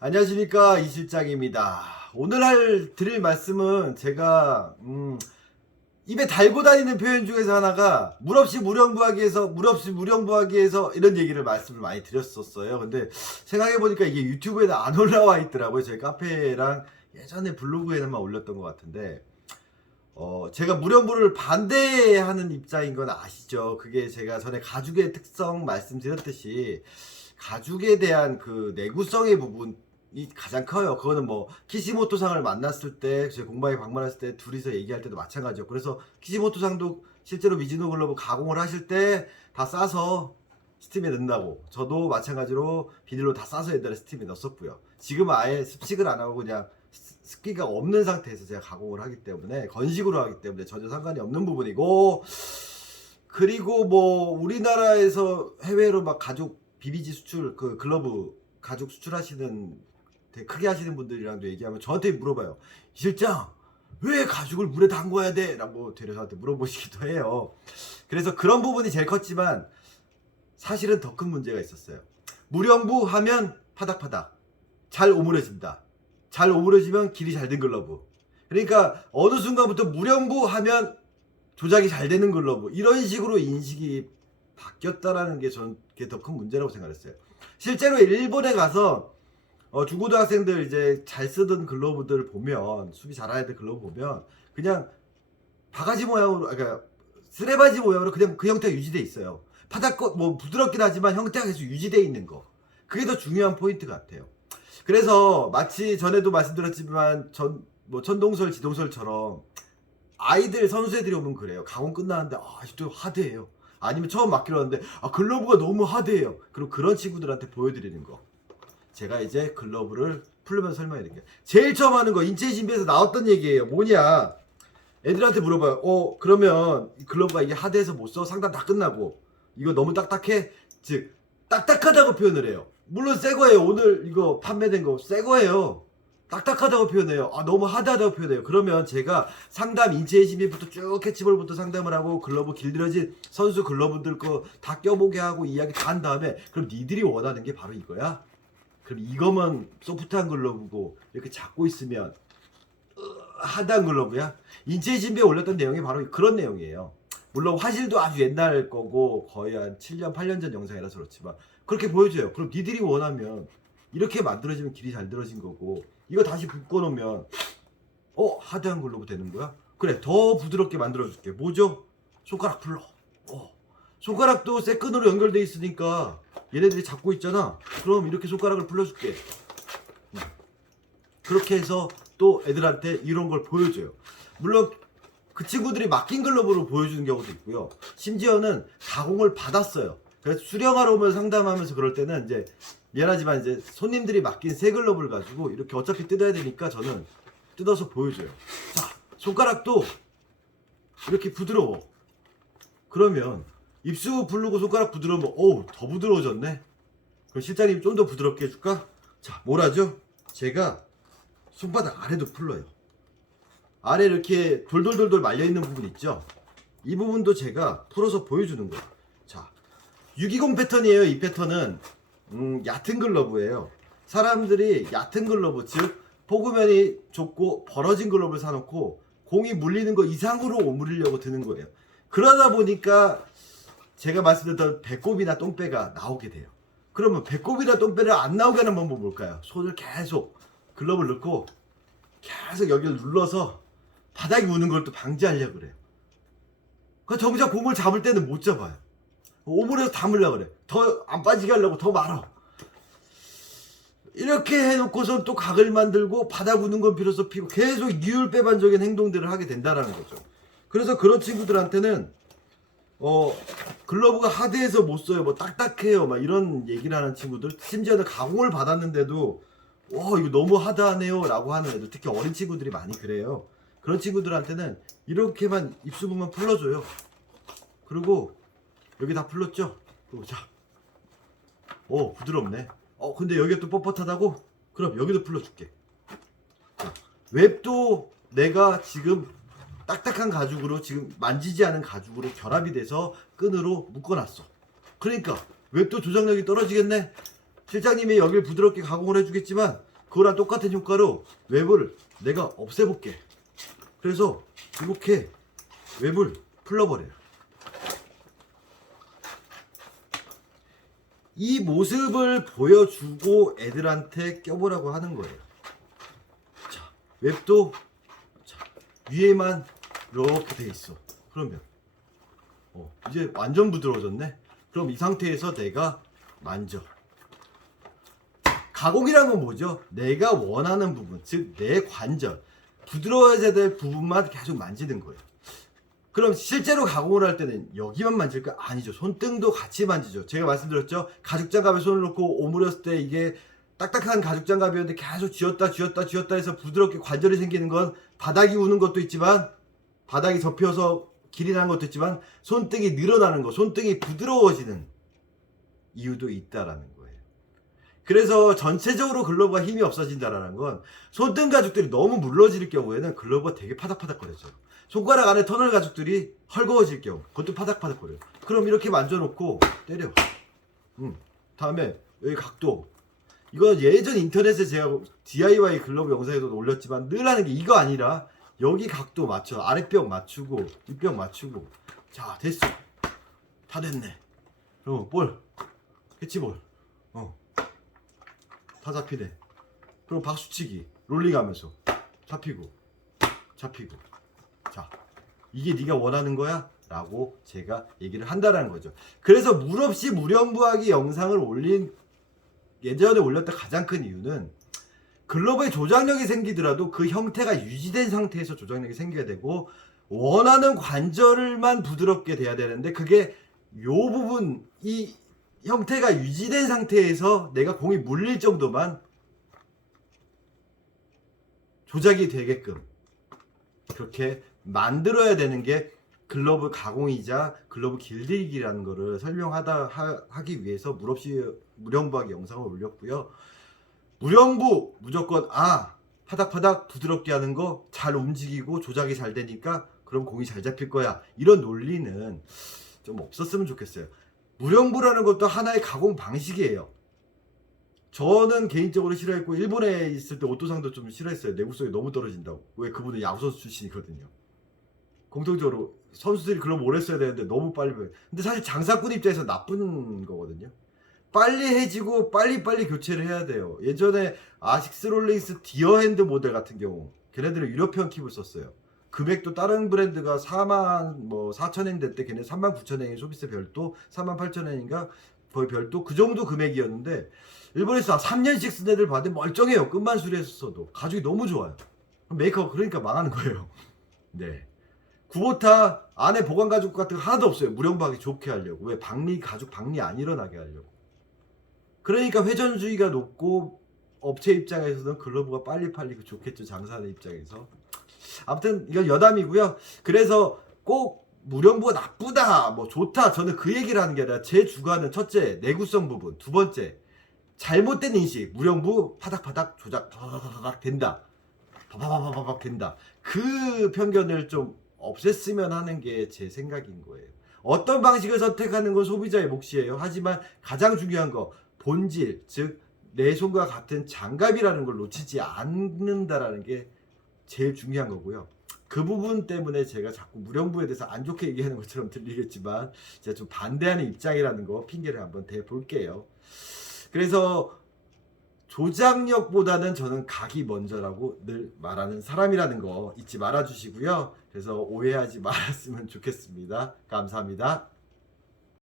안녕하십니까, 이 실장입니다. 오늘 드릴 말씀은 제가 입에 달고 다니는 표현 중에서 하나가 물 없이 무령부하기에서 이런 얘기를 말씀을 많이 드렸었어요. 근데 생각해보니까 이게 유튜브에는 안 올라와 있더라고요. 저희 카페랑 예전에 블로그에만 올렸던 것 같은데 제가 무령부를 반대하는 입장인 건 아시죠? 그게 제가 전에 가죽의 특성 말씀드렸듯이 가죽에 대한 그 내구성의 부분이 가장 커요. 그거는 뭐 키시모토상을 만났을 때, 제 공방에 방문했을 때 둘이서 얘기할 때도 마찬가지죠. 그래서 키시모토상도 실제로 미즈노 글러브 가공을 하실 때 다 싸서 스팀에 넣는다고, 저도 마찬가지로 비닐로 다 싸서 옛날에 스팀에 넣었었고요. 지금은 아예 습식을 안 하고 그냥 습기가 없는 상태에서 제가 가공을 하기 때문에, 건식으로 하기 때문에 전혀 상관이 없는 부분이고, 그리고 뭐 우리나라에서 해외로 막 가죽 BBG 수출, 그 글러브 가죽 수출하시는 되게 크게 하시는 분들이랑도 얘기하면 저한테 물어봐요. 이 실장, 왜 가죽을 물에 담궈야 돼? 라고 되려 저한테 물어보시기도 해요. 그래서 그런 부분이 제일 컸지만 사실은 더 큰 문제가 있었어요. 무령부 하면 파닥파닥 잘 오므려진다. 잘 오므려지면 길이 잘 된 글러브. 그러니까 어느 순간부터 무령부 하면 조작이 잘 되는 글러브, 이런 식으로 인식이 바뀌었다라는 게 저는 그게 더 큰 문제라고 생각했어요. 실제로 일본에 가서 중고등학생들 이제 잘 쓰던 글러브들 보면, 수비 잘하는 애들 글러브 보면 그냥 바가지 모양으로, 그러니까 쓰레바지 모양으로 그냥 그 형태가 유지돼 있어요. 바닥 뭐 부드럽긴 하지만 형태가 계속 유지돼 있는 거, 그게 더 중요한 포인트 같아요. 그래서 마치 전에도 말씀드렸지만 천동설 지동설처럼 아이들 선수 애들이 오면 그래요. 가공 끝나는데 아직도 하드해요. 아니면 처음 맡기로 하는데 글러브가 너무 하드해요. 그럼 그런 친구들한테 보여드리는 거, 제가 이제 글러브를 풀면서 설명해 드릴게요. 제일 처음 하는 거, 인체 신비에서 나왔던 얘기예요. 뭐냐, 애들한테 물어봐요. 그러면 이 글러브가 이게 하드해서 못 써? 상담 다 끝나고 이거 너무 딱딱해? 즉 딱딱하다고 표현을 해요. 물론 새 거예요. 오늘 이거 판매된 거 새 거예요. 딱딱하다고 표현해요. 너무 하드하다고 표현해요. 그러면 제가 상담 인체의 신비부터 쭉 캐치볼부터 상담을 하고 글러브 길들여진 선수 글러브들 거 다 껴보게 하고 이야기 다 한 다음에, 그럼 니들이 원하는 게 바로 이거야? 그럼 이거만 소프트한 글러브고 이렇게 잡고 있으면 하드한 글러브야? 인체의 신비에 올렸던 내용이 바로 그런 내용이에요. 물론 화질도 아주 옛날 거고 거의 한 7년 8년 전 영상이라서 그렇지만 그렇게 보여줘요. 그럼 니들이 원하면 이렇게 만들어지면 길이 잘 들어진 거고, 이거 다시 묶어놓으면 하드한 글러브 되는 거야? 그래, 더 부드럽게 만들어줄게. 뭐죠? 손가락 풀러. 손가락도 새 끈으로 연결돼 있으니까 얘네들이 잡고 있잖아. 그럼 이렇게 손가락을 풀러줄게. 그렇게 해서 또 애들한테 이런 걸 보여줘요. 물론 그 친구들이 맡긴 글러브로 보여주는 경우도 있고요. 심지어는 가공을 받았어요. 그래서 수령하러 오면 상담하면서 그럴 때는 이제 미안하지만 이제 손님들이 맡긴 새 글러브를 가지고 이렇게 어차피 뜯어야 되니까 저는 뜯어서 보여줘요. 자, 손가락도 이렇게 부드러워. 그러면 입수 부르고 손가락 부드러우면 더 부드러워졌네. 그럼 실장님 좀 더 부드럽게 해줄까? 자, 뭐라죠? 제가 손바닥 아래도 풀러요. 아래 이렇게 돌돌돌돌 말려있는 부분 있죠? 이 부분도 제가 풀어서 보여주는 거예요. 자, 620 패턴이에요. 이 패턴은 얕은 글러브예요. 사람들이 얕은 글러브, 즉 포구면이 좁고 벌어진 글러브를 사놓고 공이 물리는 거 이상으로 오므리려고 드는 거예요. 그러다 보니까 제가 말씀드렸던 배꼽이나 똥배가 나오게 돼요. 그러면 배꼽이나 똥배를 안 나오게 하는 방법은 뭘까요? 손을 계속 글러브를 넣고 계속 여기를 눌러서 바닥에 우는 걸 또 방지하려고 그래요. 그 정작 공을 잡을 때는 못 잡아요. 오므려서 담으려고 그래. 더 안 빠지게 하려고 더 말어. 이렇게 해놓고선 또 각을 만들고 바닥 우는 건 비로소 피고 계속 이율배반적인 행동들을 하게 된다라는 거죠. 그래서 그런 친구들한테는 글러브가 하드해서 못 써요, 뭐 딱딱해요, 막 이런 얘기를 하는 친구들, 심지어는 가공을 받았는데도 이거 너무 하드하네요 라고 하는 애들, 특히 어린 친구들이 많이 그래요. 그런 친구들한테는 이렇게만 입수부만 풀러줘요. 그리고 여기 다 풀렀죠? 그리고 자, 부드럽네. 근데 여기가 또 뻣뻣하다고? 그럼 여기도 풀러줄게. 자, 웹도 내가 지금 딱딱한 가죽으로, 지금 만지지 않은 가죽으로 결합이 돼서 끈으로 묶어놨어. 그러니까 웹도 조작력이 떨어지겠네. 실장님이 여기를 부드럽게 가공을 해주겠지만 그거랑 똑같은 효과로 웹을 내가 없애볼게. 그래서 이렇게 웹을 풀러버려요. 이 모습을 보여주고 애들한테 껴보라고 하는 거예요. 자, 웹도 자, 위에만 이렇게 돼 있어. 그러면 이제 완전 부드러워졌네. 그럼 이 상태에서 내가 만져. 가공이란 건 뭐죠? 내가 원하는 부분, 즉 내 관절, 부드러워져야 될 부분만 계속 만지는 거예요. 그럼 실제로 가공을 할 때는 여기만 만질까? 아니죠. 손등도 같이 만지죠. 제가 말씀드렸죠. 가죽장갑에 손을 놓고 오므렸을 때 이게 딱딱한 가죽장갑이었는데 계속 쥐었다 해서 부드럽게 관절이 생기는 건 바닥이 우는 것도 있지만, 바닥이 접혀서 길이 나는 것도 있지만, 손등이 늘어나는 거, 손등이 부드러워지는 이유도 있다라는 거예요. 그래서 전체적으로 글러브가 힘이 없어진다라는 건, 손등 가죽들이 너무 물러질 경우에는 글러브가 되게 파닥파닥거려져요. 손가락 안에 터널 가죽들이 헐거워질 경우, 그것도 파닥파닥거려요. 그럼 이렇게 만져놓고 때려. 다음에 여기 각도. 이거 예전 인터넷에 제가 DIY 글러브 영상에도 올렸지만 늘 하는 게 이거 아니라 여기 각도 맞춰. 아랫벽 맞추고 윗벽 맞추고. 자, 됐어. 다 됐네. 볼. 캐치볼. 다 잡히네. 그럼 박수치기. 롤링하면서 잡히고. 자, 이게 네가 원하는 거야? 라고 제가 얘기를 한다라는 거죠. 그래서 물 없이 무렴부하기 영상을 예전에 올렸던 가장 큰 이유는, 글러브에 조작력이 생기더라도 그 형태가 유지된 상태에서 조작력이 생겨야 되고, 원하는 관절만 부드럽게 돼야 되는데, 그게 요 부분, 이 형태가 유지된 상태에서 내가 공이 물릴 정도만 조작이 되게끔 그렇게 만들어야 되는 게 글러브 가공이자 글러브 길들이기라는 거를 하기 위해서 물 없이 무렴부하기 영상을 올렸고요. 무렴부 무조건 파닥파닥 부드럽게 하는 거, 잘 움직이고 조작이 잘 되니까 그럼 공이 잘 잡힐 거야. 이런 논리는 좀 없었으면 좋겠어요. 무렴부라는 것도 하나의 가공 방식이에요. 저는 개인적으로 싫어했고, 일본에 있을 때 오토상도 좀 싫어했어요. 내구성이 너무 떨어진다고. 왜? 그분은 야구선수 출신이거든요. 공통적으로 선수들이 글러브 오래 써야 되는데 너무 빨리 배워요. 근데 사실 장사꾼 입장에서 나쁜 거거든요. 빨리 해지고 빨리빨리 교체를 해야 돼요. 예전에 아식스 롤링스 디어핸드 모델 같은 경우, 걔네들은 유럽형 킵을 썼어요. 금액도 다른 브랜드가 44,000엔 될 때 걔네 39,000엔이 소비세 별도, 38,000엔인가 거의 별도, 그 정도 금액이었는데, 일본에서 3년씩 쓴 애들 봤는데 멀쩡해요. 끝만 수리했어도 가죽이 너무 좋아요. 메이커가 그러니까 망하는 거예요. 네. 구보타 안에 보관 가죽 같은 거 하나도 없어요. 무렴부하기 좋게 하려고. 왜? 가죽 박리 안 일어나게 하려고. 그러니까 회전주의가 높고, 업체 입장에서는 글러브가 빨리 팔리고 좋겠죠. 장사하는 입장에서. 아무튼 이건 여담이고요. 그래서 꼭 무렴부가 나쁘다, 뭐 좋다, 저는 그 얘기를 하는 게 아니라, 제 주관은 첫째, 내구성 부분, 두 번째, 잘못된 인식. 무렴부 파닥파닥 조작 파닥파닥 된다, 파닥파닥 된다. 그 편견을 좀 없앴으면 하는 게 제 생각인 거예요. 어떤 방식을 선택하는 건 소비자의 몫이에요. 하지만 가장 중요한 거, 본질, 즉 내 손과 같은 장갑이라는 걸 놓치지 않는다라는 게 제일 중요한 거고요. 그 부분 때문에 제가 자꾸 무렴부에 대해서 안 좋게 얘기하는 것처럼 들리겠지만, 제가 좀 반대하는 입장이라는 거 핑계를 한번 대볼게요. 그래서 조작력보다는 저는 각이 먼저라고 늘 말하는 사람이라는 거 잊지 말아 주시고요. 그래서 오해하지 말았으면 좋겠습니다. 감사합니다.